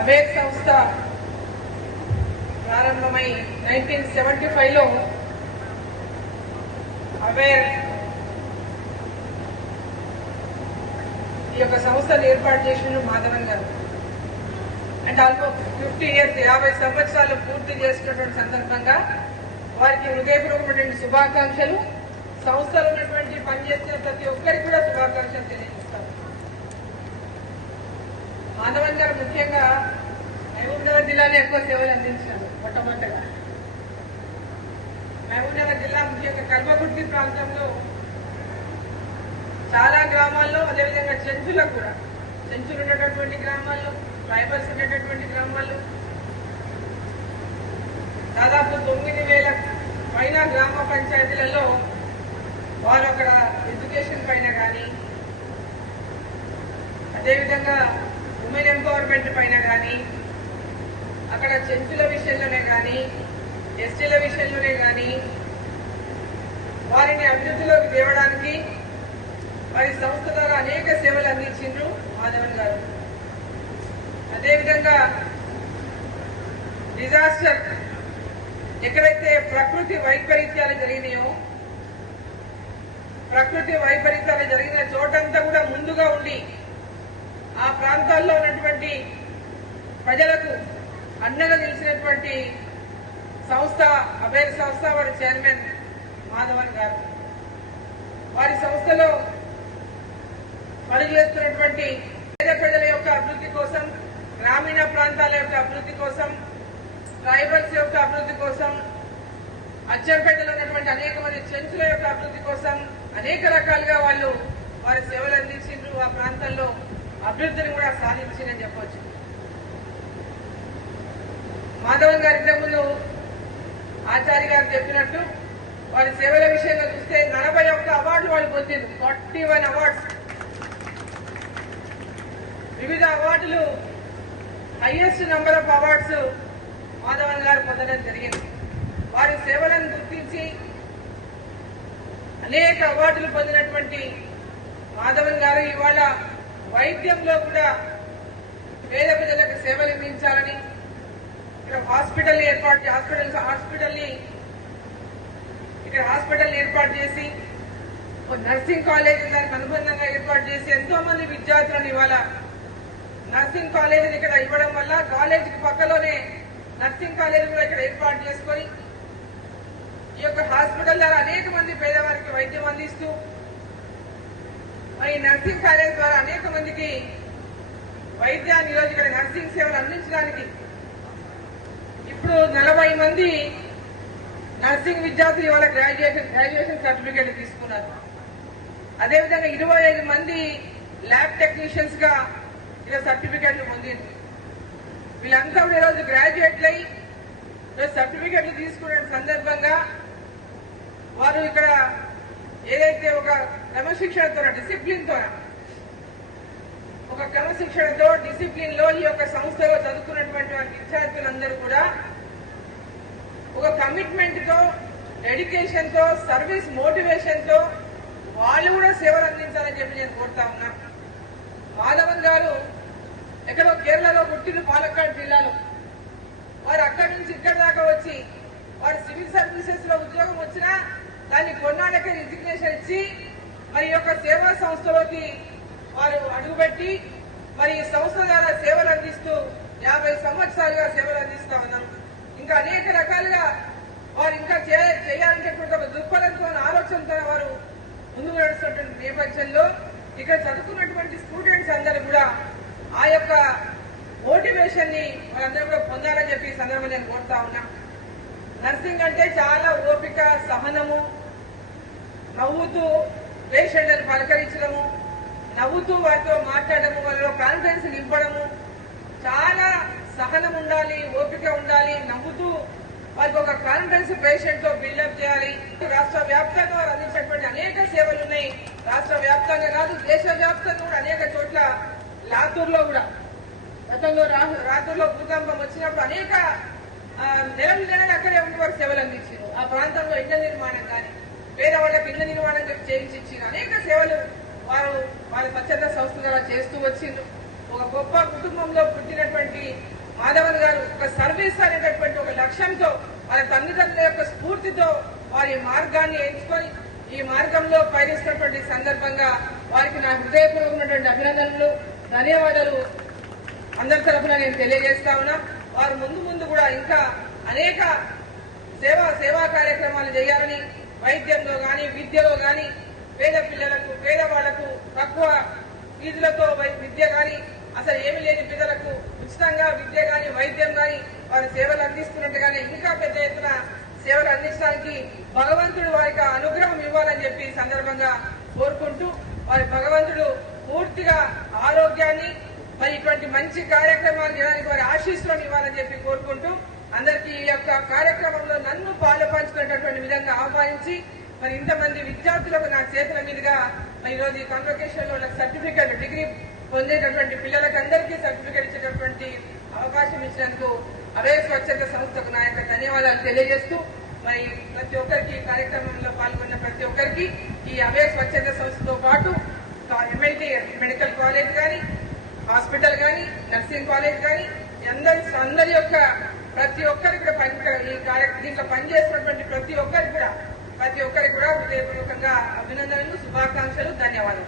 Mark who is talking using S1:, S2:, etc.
S1: Awake సంస్థ ప్రారంభమై nineteen seventy ఫైవ్లో అవేర్ ఈ యొక్క సంస్థను ఏర్పాటు చేసిన మాధవన్ గారు. అండ్ ఆల్మోస్ట్ ఫిఫ్టీ ఇయర్స్ యాభై సంవత్సరాలు పూర్తి చేసినటువంటి సందర్భంగా వారికి హృదయపూర్వకమైనటువంటి శుభాకాంక్షలు. సంస్థలో ఉన్నటువంటి పనిచేసిన ప్రతి ఒక్కరికి కూడా శుభాకాంక్షలు తెలియజేస్తారు మాధవన్ గారు ముఖ్యంగా మహబూబ్నగర్ జిల్లాలో ఎక్కువ సేవలు అందించారు మొట్టమొదటగా. మహబూబ్నగర్ జిల్లా ముఖ్యంగా కల్పకుర్తి ప్రాంతంలో చాలా గ్రామాల్లో అదేవిధంగా చెంచులకు కూడా. చెంచులు ఉన్నటువంటి గ్రామాల్లో ట్రైబల్స్ ఉన్నటువంటి గ్రామాల్లో దాదాపు తొమ్మిది వేల పైన గ్రామ పంచాయతీలలో వారు అక్కడ ఎడ్యుకేషన్ పైన కానీ అదేవిధంగా ఉమెన్ ఎంపవర్మెంట్ పైన కానీ అక్కడ చెంచుల విషయంలోనే కానీ ఎస్టీల విషయంలోనే కానీ వారిని అభివృద్ధిలోకి తేవడానికి వారి సంస్థ ద్వారా అనేక సేవలు అందించిండ్రు మాధవన్ గారు. అదేవిధంగా డిజాస్టర్ ఎక్కడైతే ప్రకృతి వైపరీత్యాలు జరిగినాయో ప్రకృతి వైపరీత్యాలు జరిగిన చోటంతా కూడా ముందుగా ఉండి ఆ ప్రాంతాల్లో ఉన్నటువంటి ప్రజలకు అండగా నిలిచినటువంటి సంస్థ అభేర్ సంస్థ వారి చైర్మన్ మాధవన్ గారు. వారి సంస్థలో పనిచేస్తున్నటువంటి పేద ప్రజల యొక్క అభివృద్ధి కోసం గ్రామీణ ప్రాంతాల యొక్క అభివృద్ధి కోసం ట్రైబల్స్ యొక్క అభివృద్ధి కోసం అచ్చంపేటలో ఉన్నటువంటి అనేక మంది చెంచుల యొక్క అభివృద్ధి కోసం అనేక రకాలుగా వాళ్ళు వారి సేవలు అందించిండ్రు ఆ ప్రాంతంలో. అభివృద్ధిని కూడా సాధించిందని చెప్పవచ్చు మాధవన్ గారి ఇంతకుముందు ఆచార్య గారు చెప్పినట్టు వారి సేవల విషయంలో చూస్తే నలభై ఒక్క అవార్డులు వాళ్ళు పొందింది ఫార్టీ వన్ అవార్డ్స్. వివిధ అవార్డులు highest number of awards Madhavan garu పొందడం జరిగింది. వారి సేవలను గుర్తించి అనేక అవార్డులు పొందినటువంటి మాధవన్ గారు ఇవాళ వైద్యంలో కూడా పేద ప్రజలకు సేవలు అందించాలని ఇక్కడ హాస్పిటల్ ఏర్పాటు హాస్పిటల్ హాస్పిటల్ని ఇక్కడ హాస్పిటల్ ఏర్పాటు చేసి ఒక నర్సింగ్ కాలేజ్ దానికి అనుబంధంగా ఏర్పాటు చేసి ఎంతో మంది విద్యార్థులను ఇవాళ నర్సింగ్ కాలేజీని ఇక్కడ ఇవ్వడం వల్ల కాలేజీకి పక్కలోనే నర్సింగ్ కాలేజీ కూడా ఇక్కడ ఏర్పాటు చేసుకొని ఈ యొక్క హాస్పిటల్ ద్వారా అనేక మంది పేదవారికి వైద్యం అందిస్తూ మరి ఈ నర్సింగ్ కాలేజ్ ద్వారా అనేక మందికి వైద్యాన్ని ఈరోజు నర్సింగ్ సేవలు అందించడానికి ఇప్పుడు నలభై మంది నర్సింగ్ విద్యార్థులు ఇవాళ గ్రాడ్యుయేషన్ గ్రాడ్యుయేషన్ సర్టిఫికేట్ తీసుకున్నారు. అదేవిధంగా ఇరవై ఐదు మంది ల్యాబ్ టెక్నీషియన్స్గా ఇలా సర్టిఫికేట్లు పొందింది. వీళ్ళంతా కూడా ఈరోజు గ్రాడ్యుయేట్లు అయి సర్టిఫికేట్లు తీసుకునే సందర్భంగా వారు ఇక్కడ ఏదైతే ఒక క్రమశిక్షణతో డిసిప్లిన్తో ఒక క్రమశిక్షణతో డిసిప్లిన్లో ఈ యొక్క సంస్థలో చదువుకున్నటువంటి వారి విద్యార్థులందరూ కూడా ఒక కమిట్మెంట్తో డెడికేషన్తో సర్వీస్ మోటివేషన్తో వాళ్ళు కూడా సేవలు అందించాలని చెప్పి నేను కోరుతా ఉన్నా. మాధవన్ గారు ఎక్కడో కేరళలో పుట్టిన పాలక్కాడ్ జిల్లాలో. వారు అక్కడి నుంచి ఇక్కడి దాకా వచ్చి వారు సివిల్ సర్వీసెస్లో ఉద్యోగం వచ్చినా దాన్ని కొన్నాళ్ళకే రిజిగ్నేషన్ ఇచ్చి మరి యొక్క సేవా సంస్థలోకి వారు అడుగుపెట్టి మరి ఈ సంస్థ ద్వారా సేవలు అందిస్తూ యాభై సంవత్సరాలుగా సేవలు అందిస్తా ఉన్నాం. ఇంకా అనేక రకాలుగా వారు ఇంకా చేయ- చేయాలనేటువంటి ఒక దృక్పథంతో ఆలోచనతో వారు ముందుకు నడుస్తున్నటువంటి నేపథ్యంలో ఇక్కడ చదువుకున్నటువంటి స్టూడెంట్స్ అందరూ కూడా ఆ యొక్క మోటివేషన్ని వాళ్ళందరూ కూడా పొందాలని చెప్పి సందర్భం సందర్భంగా నేను కోరుతా ఉన్నా. నర్సింగ్ అంటే చాలా ఓపిక సహనము నవ్వుతూ పేషెంట్లను పలకరించడము నవ్వుతూ వారితో మాట్లాడము వాళ్ళు కాన్ఫిడెన్స్ నింపడము చాలా సహనం ఉండాలి ఓపిక ఉండాలి నవ్వుతూ వారికి ఒక కాన్ఫిడెన్స్ పేషెంట్తో బిల్డప్ చేయాలి. రాష్ట్ర వ్యాప్తంగా వారు అందించినటువంటి అనేక సేవలు ఉన్నాయి. రాష్ట్ర వ్యాప్తంగా కాదు దేశ వ్యాప్తంగా కూడా అనేక చోట్ల లాతూర్లో కూడా. గతంలో రా- రాతూర్లో భూకంపం వచ్చినప్పుడు అనేక నెలలు నెలలు అక్కడే ఉండి వారు సేవలు అందించారు ఆ ప్రాంతంలో ఇళ్ళ నిర్మాణం కానీ పేదవాళ్ళకి ఇళ్ళ నిర్మాణం చేయించి ఇచ్చిన అనేక సేవలు వారు వారి స్వచ్ఛంద సంస్థ చేస్తూ వచ్చిండ్రు. ఒక గొప్ప కుటుంబంలో పుట్టినటువంటి మాధవన్ గారు ఒక సర్వీస్ అనేటటువంటి ఒక లక్ష్యంతో వారి తల్లిదండ్రుల యొక్క స్ఫూర్తితో వారి మార్గాన్ని ఎంచుకొని ఈ మార్గంలో పయనిస్తున్నటువంటి సందర్భంగా వారికి నా హృదయపూర్వకమైనటువంటి అభినందనలు ధన్యవాదాలు. అందరి తరఫున నేను తెలియజేస్తా ఉన్నా వారు ముందు ముందు కూడా ఇంకా అనేక సేవా సేవా కార్యక్రమాలు చేయాలని వైద్యంలో కానీ విద్యలో కానీ పేద పిల్లలకు పేదవాళ్ళకు తక్కువ ఫీజులతో విద్య కానీ అసలు ఏమి లేని పిల్లలకు ఉచితంగా విద్య కానీ వైద్యం కానీ వారి సేవలు అందిస్తున్నట్టుగానే ఇంకా పెద్ద ఎత్తున సేవలు అందించడానికి భగవంతుడు వారికి అనుగ్రహం ఇవ్వాలని చెప్పి సందర్భంగా కోరుకుంటూ వారి భగవంతుడు పూర్తిగా ఆరోగ్యాన్ని మరి ఇటువంటి మంచి కార్యక్రమాలు చేయడానికి వారి ఆశీస్సులను ఇవ్వాలని చెప్పి కోరుకుంటూ అందరికీ ఈ యొక్క కార్యక్రమంలో వచ్చి మరి ఇంతమంది విద్యార్థులకు నా చేతుల మీదుగా మరి ఈరోజు ఈ కాన్వకేషన్లో నాకు సర్టిఫికేట్ డిగ్రీ పొందేటటువంటి పిల్లలకందరికీ సర్టిఫికేట్ ఇచ్చేటటువంటి అవకాశం ఇచ్చినందుకు అవే స్వచ్ఛంద సంస్థకు నా యొక్క ధన్యవాదాలు తెలియజేస్తూ మరి ప్రతి ఒక్కరికి ఈ కార్యక్రమంలో పాల్గొన్న ప్రతి ఒక్కరికి ఈ అవే స్వచ్ఛంద సంస్థతో పాటు ఎంఎల్టీ మెడికల్ కాలేజ్ కానీ హాస్పిటల్ కానీ నర్సింగ్ కాలేజ్ కానీ అందరి అందరి యొక్క ప్రతి ఒక్కరికి కూడా పని ఈ కార్య దీంట్లో పనిచేసినటువంటి ప్రతి ఒక్కరికి కూడా ప్రతి ఒక్కరికి కూడా హృదయపూర్వకంగా అభినందనలు శుభాకాంక్షలు ధన్యవాదాలు